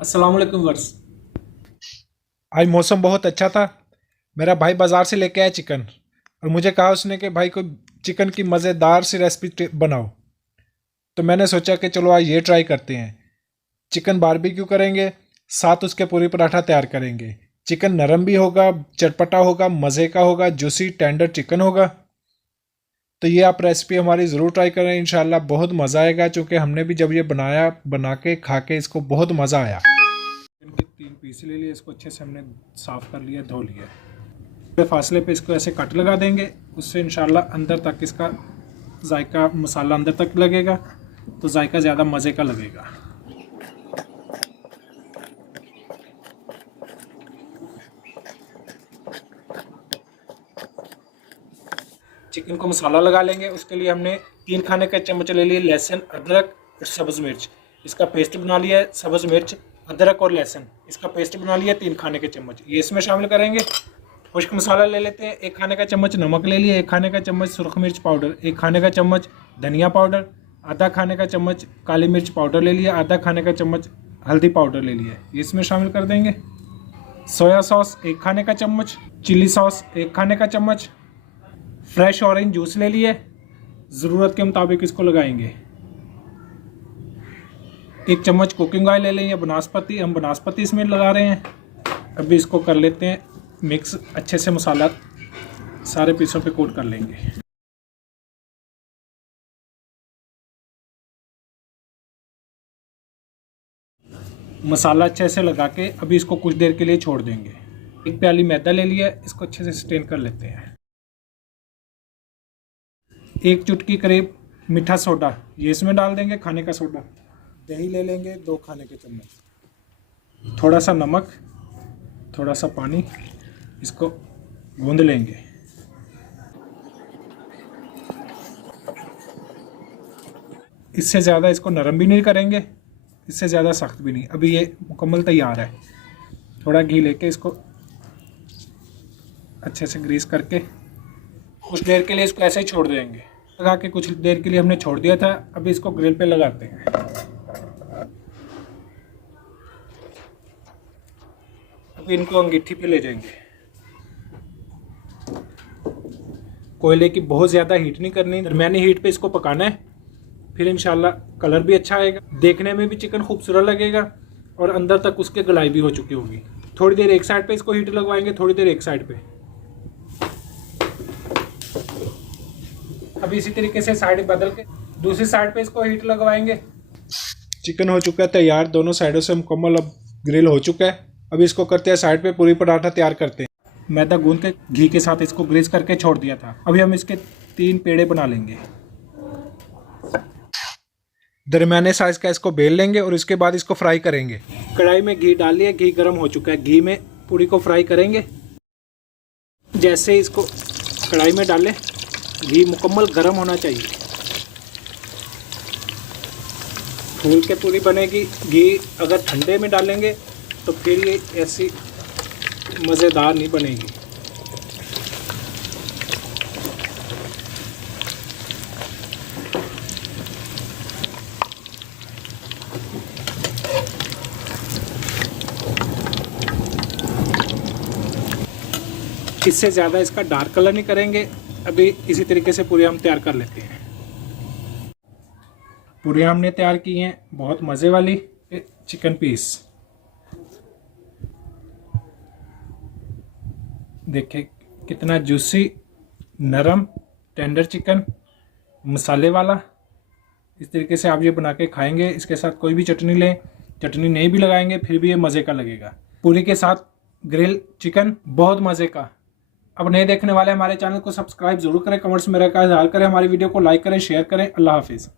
अस्सलाम वालेकुम वर्स। आज मौसम बहुत अच्छा था। मेरा भाई बाज़ार से लेके आया चिकन और मुझे कहा उसने कि भाई कोई चिकन की मज़ेदार सी रेसिपी बनाओ। तो मैंने सोचा कि चलो आज ये ट्राई करते हैं। चिकन बारबेक्यू करेंगे, साथ उसके पूरी पराठा तैयार करेंगे। चिकन नरम भी होगा, चटपटा होगा, मज़े का होगा, जूसी टेंडर चिकन होगा। तो ये आप रेसिपी हमारी ज़रूर ट्राई करें, इंशाल्लाह बहुत मज़ा आएगा। चूँकि हमने भी जब ये बना के खा के इसको बहुत मज़ा आया। चिकन के 3 पीस ले लिए, इसको अच्छे से हमने साफ़ कर लिया, धो लिया। थोड़े फासले पे इसको ऐसे कट लगा देंगे, उससे इंशाल्लाह अंदर तक इसका जायका मसाला अंदर तक लगेगा, तो जायका ज़्यादा मज़े का लगेगा। चिकन को मसाला लगा लेंगे। उसके लिए हमने 3 खाने का चम्मच ले लिए लहसुन, अदरक और सब्ज़ मिर्च। इसका पेस्ट बना लिया है। सब्ज़ मिर्च, अदरक और लहसुन, इसका पेस्ट बना लिया 3 खाने के चम्मच, ये इसमें शामिल करेंगे। खुश्क मसाला ले लेते हैं। 1 खाने का चम्मच नमक ले लिए, 1 खाने का चम्मच सुरख मिर्च पाउडर, 1 खाने का चम्मच धनिया पाउडर, आधा खाने का चम्मच काली मिर्च पाउडर ले लिया, आधा खाने का चम्मच हल्दी पाउडर ले लिया, ये इसमें शामिल कर देंगे। सोया सॉस 1 खाने का चम्मच, चिली सॉस 1 खाने का चम्मच, फ्रेश ऑरेंज जूस ले लिए, ज़रूरत के मुताबिक इसको लगाएंगे। 1 चम्मच कुकिंग ऑयल ले लें या बनास्पति, हम बनास्पति इसमें लगा रहे हैं। अभी इसको कर लेते हैं मिक्स, अच्छे से मसाला सारे पीसों पे कोट कर लेंगे। मसाला अच्छे से लगा के अभी इसको कुछ देर के लिए छोड़ देंगे। 1 प्याली मैदा ले लिया, इसको अच्छे से स्टेन कर लेते हैं। 1 चुटकी करीब मीठा सोडा, ये इसमें डाल देंगे, खाने का सोडा। दही ले लेंगे 2 खाने के चम्मच, थोड़ा सा नमक, थोड़ा सा पानी, इसको गूंद लेंगे। इससे ज़्यादा इसको नरम भी नहीं करेंगे, इससे ज़्यादा सख्त भी नहीं। अभी ये मुकम्मल तैयार है। थोड़ा घी लेके इसको अच्छे से ग्रीस करके कुछ देर के लिए इसको ऐसे ही छोड़ देंगे। लगा के कुछ देर के लिए हमने छोड़ दिया था। अभी इसको ग्रिल पे लगाते हैं। अभी इनको अंगीठी पे ले जाएंगे। कोयले की बहुत ज़्यादा हीट नहीं करनी, दरमियानी हीट पे इसको पकाना है। फिर इंशाल्लाह कलर भी अच्छा आएगा, देखने में भी चिकन खूबसूरत लगेगा और अंदर तक उसके गलाई भी हो चुकी होगी। थोड़ी देर एक साइड पे इसको हीट लगवाएंगे, थोड़ी देर एक साइड पे। अभी इसी तरीके से साइड बदल के दूसरी साइड पे इसको हीट लगवाएंगे। चिकन हो चुका है तैयार, दोनों साइडों से मुकम्मल अब ग्रिल हो चुका है। अभी इसको करते हैं साइड पे पूरी पराठा तैयार करते हैं। मैदा गूंद के घी के साथ इसको ग्रीस करके छोड़ दिया था। अभी हम इसके 3 पेड़े बना लेंगे। दरमियाने साइज का इसको बेल लेंगे और इसके बाद इसको फ्राई करेंगे। कढ़ाई में घी डाल लिया, घी गर्म हो चुका है। घी में पूरी को फ्राई करेंगे। जैसे इसको कढ़ाई में डालें, घी मुकम्मल गर्म होना चाहिए, फूल के पूरी बनेगी। घी अगर ठंडे में डालेंगे तो फिर ये ऐसी मज़ेदार नहीं बनेगी। इससे ज़्यादा इसका डार्क कलर नहीं करेंगे। अभी इसी तरीके से पूरी हम तैयार कर लेते हैं। पूरी हमने तैयार की हैं, बहुत मज़े वाली चिकन पीस। देखिए कितना जूसी, नरम, टेंडर चिकन, मसाले वाला। इस तरीके से आप ये बना के खाएंगे। इसके साथ कोई भी चटनी लें, चटनी नहीं भी लगाएंगे फिर भी ये मज़े का लगेगा। पूरी के साथ ग्रिल चिकन बहुत मज़े का। अब नए देखने वाले हमारे चैनल को सब्सक्राइब जरूर करें, कमेंट्स में मेरा इजहार करें, हमारी वीडियो को लाइक करें, शेयर करें। अल्लाह हाफिज़।